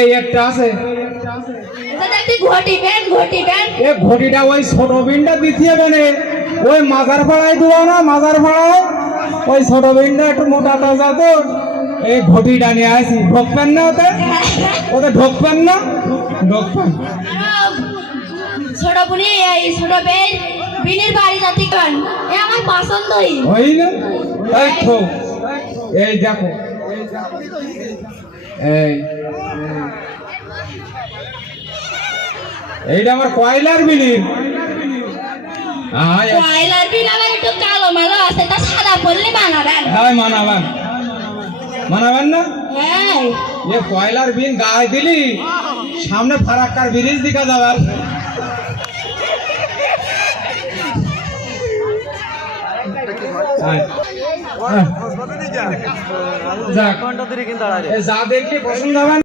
এই একটা আছে ঘটিটা ওই ছোট বিনটা দিতে মানে ওই মাজার ভাড়ায় দেওয়া না, মাজার ভাড়ায় ওই ছোট বিনটা একটু মোটা তাজা তো এই ঘটিটা নিয়ে আসি। ঢোকবেন না ওতে, ওতে ঢোকবেন না, ঢোকবেন ছোট বুনি এই ছোট বেন বিনের বাড়ি যাতে কান এ আমার পছন্দই হই না। এই তো এই দেখো এই এইটা আমার কয়লার বিনির। কয়লার বিন আবার একটু কালো মালো আছে, তা সাদা পড়লে মানাবেন? হ্যাঁ মানাবেন, মানাবেন না? হ্যাঁ এ কয়লার বিন গায়ে দিলি সামনে ফারাক্কার ব্রিজ দিকে যাবে। যা দেখলি পছন্দ হবে।